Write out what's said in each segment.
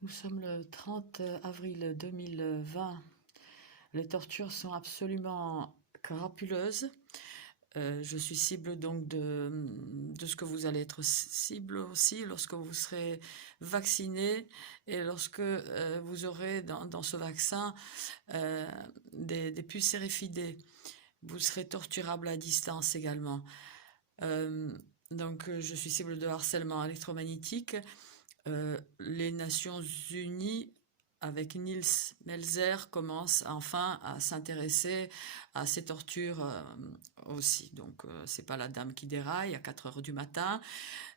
Nous sommes le 30 avril 2020. Les tortures sont absolument crapuleuses. Je suis cible donc de ce que vous allez être cible aussi lorsque vous serez vacciné et lorsque vous aurez dans ce vaccin des puces RFID. Vous serez torturable à distance également. Euh, donc, je suis cible de harcèlement électromagnétique. Les Nations Unies, avec Nils Melzer, commencent enfin à s'intéresser à ces tortures aussi. Donc, c'est pas la dame qui déraille à 4 heures du matin.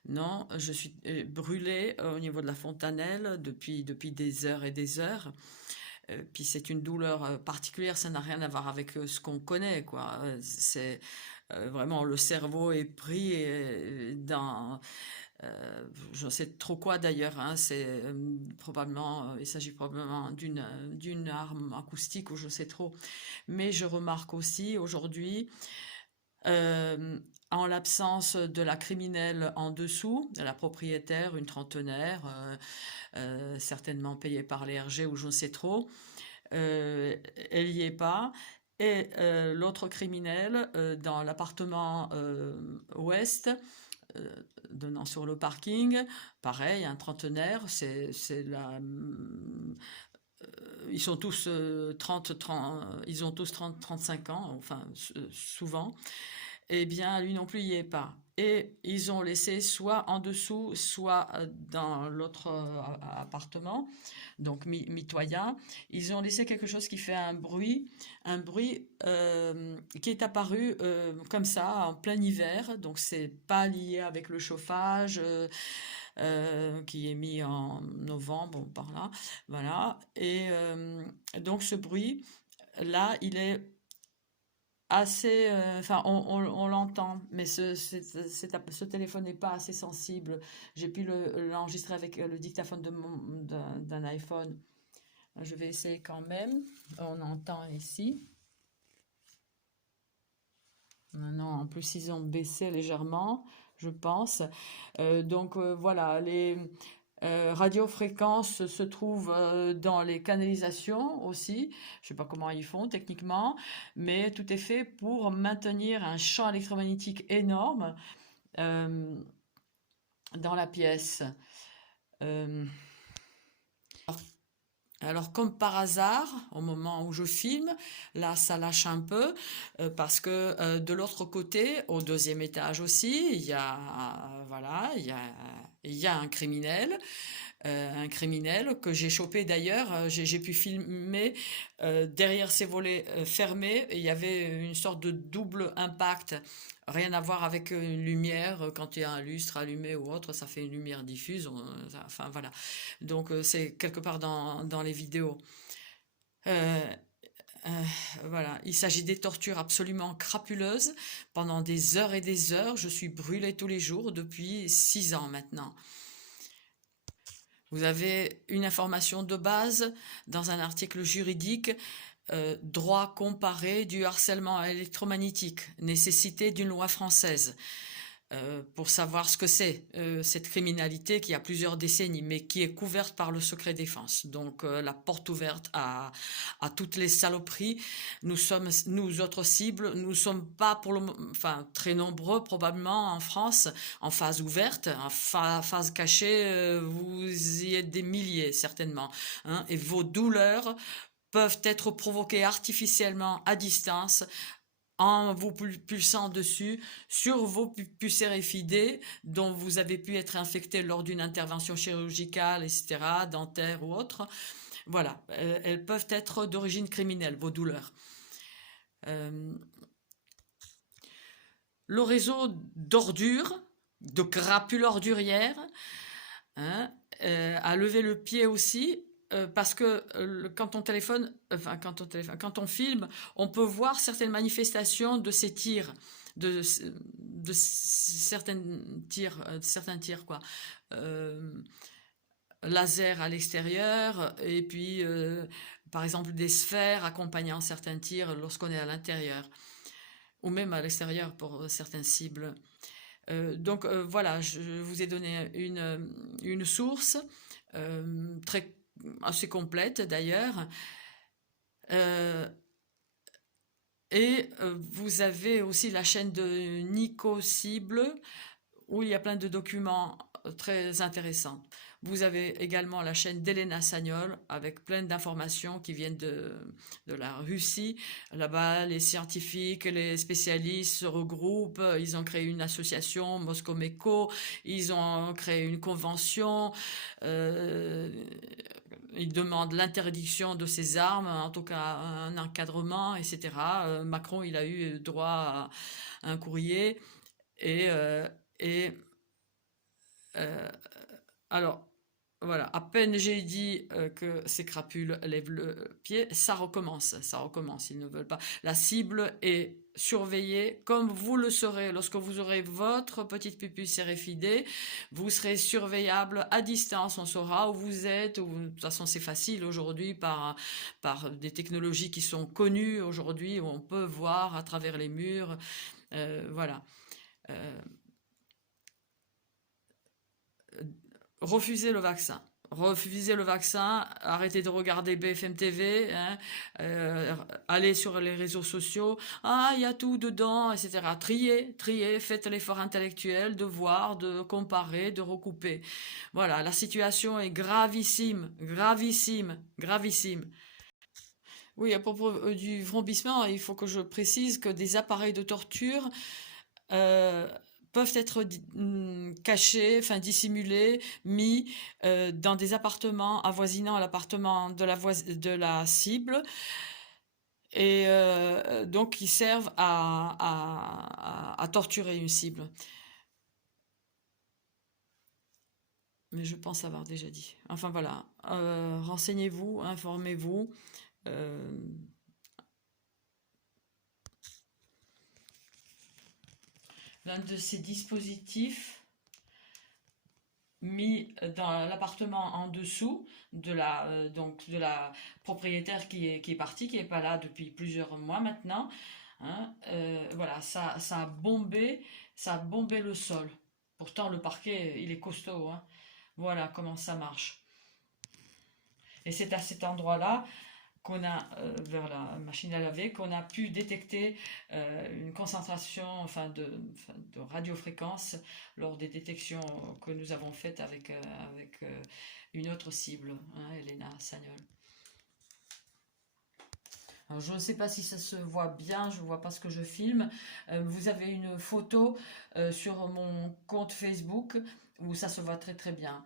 Non, je suis brûlée au niveau de la fontanelle depuis des heures et des heures. Puis c'est une douleur particulière, ça n'a rien à voir avec ce qu'on connaît, quoi. C'est vraiment le cerveau est pris dans je sais trop quoi d'ailleurs, hein, c'est probablement, il s'agit probablement d'une arme acoustique ou je sais trop. Mais je remarque aussi aujourd'hui, euh, en l'absence de la criminelle en dessous, de la propriétaire, une trentenaire, certainement payée par les RG ou je ne sais trop, elle y est pas. Et l'autre criminel dans l'appartement ouest euh, donnant sur le parking, pareil, un trentenaire, c'est la, ils sont tous 30, ils ont tous 30, 35 ans, enfin souvent, eh bien lui non plus il y est pas. Et ils ont laissé soit en dessous, soit dans l'autre appartement, donc mitoyen, ils ont laissé quelque chose qui fait un bruit qui est apparu comme ça en plein hiver, donc c'est pas lié avec le chauffage qui est mis en novembre, bon, par là, voilà. Et donc ce bruit, là, il est assez, enfin, on l'entend, mais ce téléphone n'est pas assez sensible. J'ai pu l'enregistrer avec le dictaphone d'un iPhone. Je vais essayer quand même. On entend ici. Non, en plus, ils ont baissé légèrement, je pense. Voilà, les radiofréquences se trouvent dans les canalisations aussi. Je sais pas comment ils font techniquement, mais tout est fait pour maintenir un champ électromagnétique énorme euh, dans la pièce. Euh, Alors, comme par hasard, au moment où je filme, là, ça lâche un peu parce que de l'autre côté, au deuxième étage aussi, il y a, voilà, il y a un criminel que j'ai chopé d'ailleurs. J'ai pu filmer derrière ces volets fermés. Il y avait une sorte de double impact. Rien à voir avec une lumière. Quand il y a un lustre allumé ou autre, ça fait une lumière diffuse. Enfin voilà. Donc c'est quelque part dans les vidéos. Euh, euh, voilà, il s'agit des tortures absolument crapuleuses. Pendant des heures et des heures, je suis brûlée tous les jours depuis 6 ans maintenant. Vous avez une information de base dans un article juridique, droit comparé du harcèlement électromagnétique, nécessité d'une loi française. Pour savoir ce que c'est, cette criminalité qui a plusieurs décennies, mais qui est couverte par le secret défense. Donc la porte ouverte à toutes les saloperies. Nous autres cibles, nous sommes pas enfin très nombreux probablement en France, en phase ouverte, en phase cachée, vous y êtes des milliers certainement. Hein, et vos douleurs peuvent être provoquées artificiellement à distance en vous pulsant dessus sur vos puces RFID dont vous avez pu être infecté lors d'une intervention chirurgicale, etc., dentaire ou autre. Voilà, elles peuvent être d'origine criminelle, vos douleurs. Euh, le réseau d'ordures, de crapules ordurières, hein, a levé le pied aussi parce que quand on téléphone, enfin quand on filme, on peut voir certaines manifestations de ces tirs, de, de certains tirs quoi. Euh, Laser à l'extérieur et puis par exemple des sphères accompagnant certains tirs lorsqu'on est à l'intérieur ou même à l'extérieur pour certaines cibles. Voilà, je vous ai donné une source. très, assez complète d'ailleurs. Euh, Vous avez aussi la chaîne de Nico Cible, où il y a plein de documents très intéressants. Vous avez également la chaîne d'Elena Sagnol avec plein d'informations qui viennent de la Russie. Là-bas, les scientifiques, les spécialistes se regroupent. Ils ont créé une association, Moscow-Meco. Ils ont créé une convention. Euh, ils demandent l'interdiction de ces armes, en tout cas un encadrement, etc. Macron, il a eu droit à un courrier. Et, euh, et euh, alors, voilà, à peine j'ai dit que ces crapules lèvent le pied, ça recommence, ils ne veulent pas. La cible est surveillée, comme vous le serez lorsque vous aurez votre petite pupille céréfidée, vous serez surveillable à distance, on saura où vous êtes, de toute façon c'est facile aujourd'hui par des technologies qui sont connues aujourd'hui, où on peut voir à travers les murs, voilà. Euh, Refuser le vaccin. Refuser le vaccin, arrêter de regarder BFM TV, hein, aller sur les réseaux sociaux, ah, il y a tout dedans, etc. Trier, trier, faites l'effort intellectuel de voir, de comparer, de recouper. Voilà, la situation est gravissime, gravissime, gravissime. Oui, à propos du vrombissement, il faut que je précise que des appareils de torture euh, peuvent être cachés, enfin dissimulés, mis dans des appartements avoisinant l'appartement de la cible et donc qui servent à torturer une cible. Mais je pense avoir déjà dit. Enfin voilà, renseignez-vous, informez-vous. euh, L'un de ces dispositifs mis dans l'appartement en dessous donc de la propriétaire qui est partie, qui est pas là depuis plusieurs mois maintenant. Hein, voilà, ça a bombé le sol. Pourtant, le parquet, il est costaud. Hein. Voilà comment ça marche. Et c'est à cet endroit-là qu'on a, vers la machine à laver, qu'on a pu détecter une concentration de radiofréquence lors des détections que nous avons faites avec une autre cible, hein, Elena Sagnol. Alors, je ne sais pas si ça se voit bien, je ne vois pas ce que je filme. Vous avez une photo sur mon compte Facebook où ça se voit très très bien.